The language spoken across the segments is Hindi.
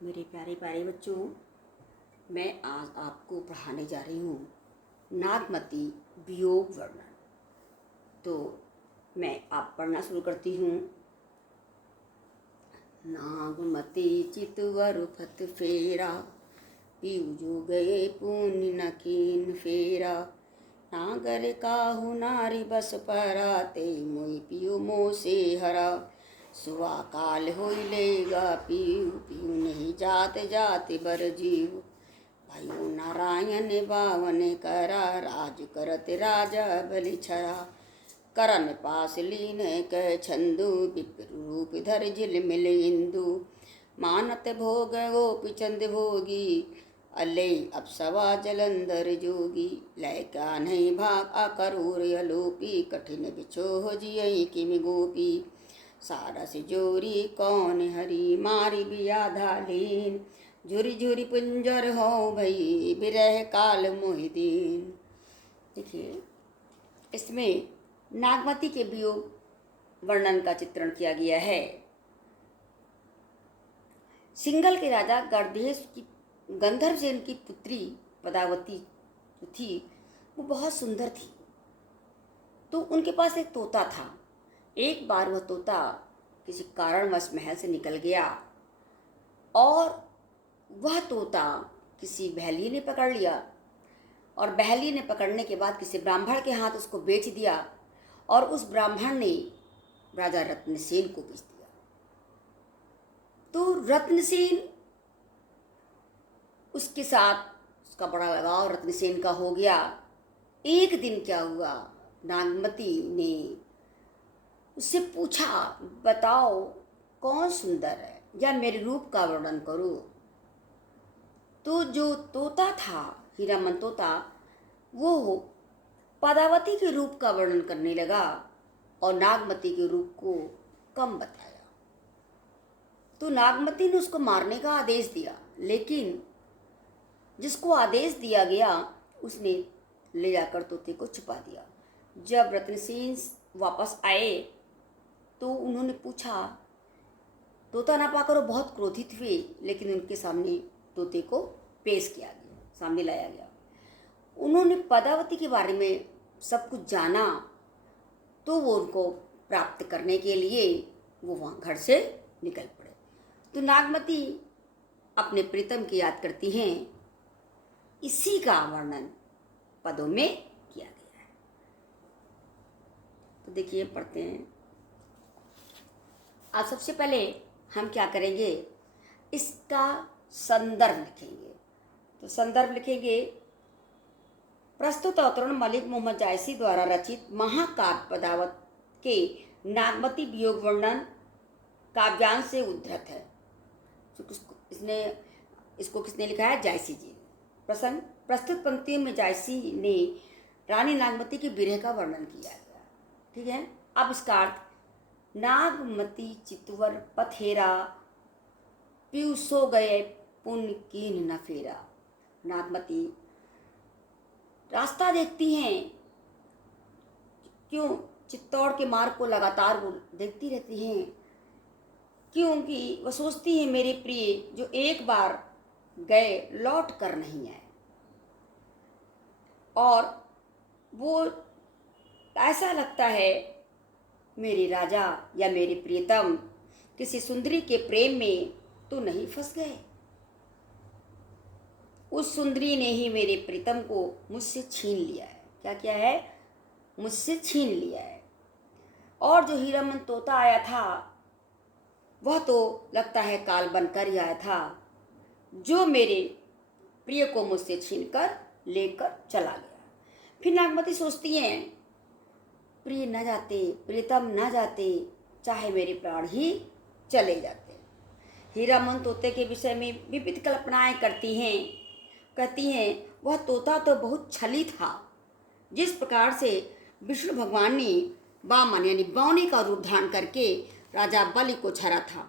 मेरे प्यारे प्यारे बच्चों, मैं आज आपको पढ़ाने जा रही हूँ नागमती वियोग वर्णन। तो मैं आप पढ़ना शुरू करती हूँ। नागमती चितवर फत फेरा, पीऊ जो गए पुण्य न कीन फेरा। नागर काहू नारी बस पराते, मोई पियो मोह से हरा। सुवा काल होई लेगा पीऊ, पीऊ नहीं जात जात बर जीव। भयो नारायण बावन करा, राज करत राजा बलि छरा। करन पास लीन कै छंदु, विप्र रूप धर झिलमिल इंदु। मानत भोग गोपी चंद भोगी, अले अप्सवा जलंधर जोगी। लैका नहीं भाग अकरूर अलोपी, कठिन बिछोह जियई किमि गोपी। सारस जोरी कौन हरी, मारी बियाधा लीन। झुरी झुरी पुंजर हो भई, बिरह काल मोहिदीन। देखिए, इसमें नागमती के वियोग वर्णन का चित्रण किया गया है। सिंघल के राजा गणधेश की गंधर्वसेन की पुत्री पदावती जो थी वो बहुत सुंदर थी। तो उनके पास एक तोता था। एक बार वह तोता किसी कारणवश महल से निकल गया और वह तोता किसी बहलिये ने पकड़ लिया और बहलिये ने पकड़ने के बाद किसी ब्राह्मण के हाथ उसको बेच दिया और उस ब्राह्मण ने राजा रत्नसेन को बेच दिया। तो रत्नसेन उसके साथ उसका बड़ा लगाव रत्नसेन का हो गया। एक दिन क्या हुआ, नागमती ने उससे पूछा, बताओ कौन सुंदर है या मेरे रूप का वर्णन करो। तो जो तोता था, हीरामन तोता, वो पदावती के रूप का वर्णन करने लगा और नागमती के रूप को कम बताया। तो नागमती ने उसको मारने का आदेश दिया, लेकिन जिसको आदेश दिया गया उसने ले जाकर तोते को छुपा दिया। जब रत्नसेन वापस आए तो उन्होंने पूछा, तोता ना पाकर वो बहुत क्रोधित हुए, लेकिन उनके सामने तोते को पेश किया गया, सामने लाया गया। उन्होंने पदावती के बारे में सब कुछ जाना, तो वो उनको प्राप्त करने के लिए वो वहाँ घर से निकल पड़े। तो नागमती अपने प्रीतम की याद करती हैं। इसी का वर्णन पदों में किया गया है। तो देखिए, पढ़ते हैं। आज सबसे पहले हम क्या करेंगे, इसका संदर्भ लिखेंगे। तो संदर्भ लिखेंगे, प्रस्तुत अवतरण मलिक मोहम्मद जायसी द्वारा रचित महाकाव्य पदावत के नागमती वियोग वर्णन काव्यांश से उद्धृत है। इसको किसने लिखा है? जायसी जी। प्रसंग, प्रस्तुत पंक्तियों में जायसी ने रानी नागमती के विरह का वर्णन किया गया। ठीक है। अब इसका अर्थ, नागमती चितवर पथेरा, पीऊ सो गए पुण्य कीन न फेरा। नागमती रास्ता देखती हैं, क्यों? चित्तौड़ के मार्ग को लगातार वो देखती रहती हैं, क्योंकि वह सोचती है मेरे प्रिय जो एक बार गए लौट कर नहीं आए। और वो ऐसा लगता है मेरे राजा या मेरे प्रियतम किसी सुंदरी के प्रेम में तो नहीं फंस गए। उस सुंदरी ने ही मेरे प्रीतम को मुझसे छीन लिया है। क्या किया है? मुझसे छीन लिया है। और जो हीरामन तोता आया था वह तो लगता है काल बनकर ही आया था, जो मेरे प्रिय को मुझसे छीनकर लेकर चला गया। फिर नागमती सोचती हैं, प्रिय न जाते, प्रीतम न जाते, चाहे मेरे प्राण ही चले जाते। हीरामन तोते के विषय में विविध कल्पनाएं करती हैं। कहती हैं, वह तोता तो बहुत छली था। जिस प्रकार से विष्णु भगवान ने वामन यानी बौने का रूप धारण करके राजा बलि को छरा था,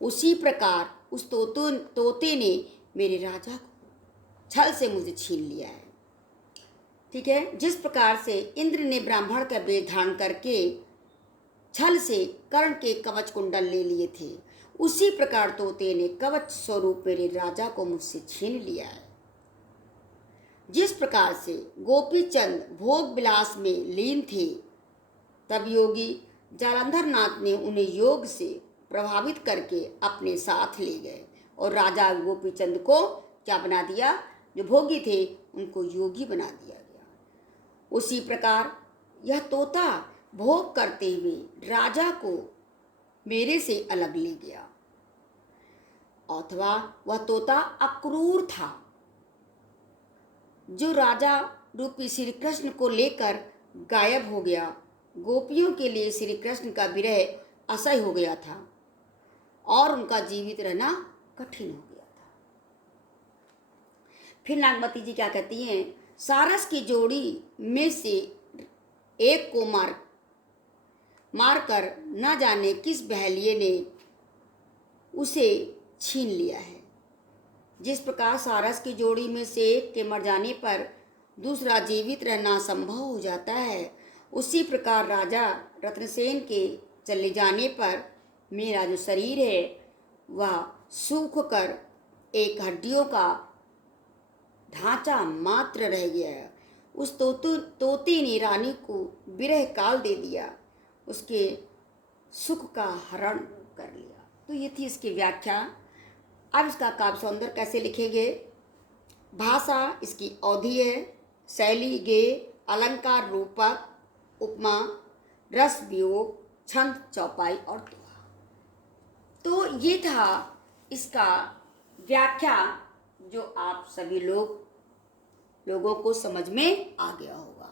उसी प्रकार उस तोते ने मेरे राजा को छल से मुझे छीन लिया है। ठीक है। जिस प्रकार से इंद्र ने ब्राह्मण का वेश धारण करके छल से कर्ण के कवच कुंडल ले लिए थे, उसी प्रकार तोते ने कवच स्वरूप मेरे राजा को मुझसे छीन लिया है। जिस प्रकार से गोपीचंद भोग विलास में लीन थे, तब योगी जालंधर नाथ ने उन्हें योग से प्रभावित करके अपने साथ ले गए और राजा गोपीचंद को क्या बना दिया? जो भोगी थे उनको योगी बना दिया गया। उसी प्रकार यह तोता भोग करते हुए राजा को मेरे से अलग ले गया, अथवा वह तोता अक्रूर था जो राजा रूपी श्री कृष्ण को लेकर गायब हो गया। गोपियों के लिए श्री कृष्ण का विरह असह्य हो गया था और उनका जीवित रहना कठिन हो गया था। फिर नागमती जी क्या कहती हैं? सारस की जोड़ी में से एक को मारकर न जाने किस बहलिये ने उसे छीन लिया है। जिस प्रकार सारस की जोड़ी में से एक के मर जाने पर दूसरा जीवित रहना संभव हो जाता है, उसी प्रकार राजा रत्नसेन के चले जाने पर मेरा जो शरीर है वह सूख कर एक हड्डियों का ढांचा मात्र रह गया है। उस तोते ने रानी को विरह काल दे दिया, उसके सुख का हरण कर लिया। तो ये थी इसकी व्याख्या। अब इसका काव्य सौंदर्य कैसे लिखेंगे? भाषा इसकी अवधि है, शैली गेय, अलंकार रूपक, उपमा, रस वियोग, छंद चौपाई और दोहा। तो ये था इसका व्याख्या जो आप सभी लोगों को समझ में आ गया होगा।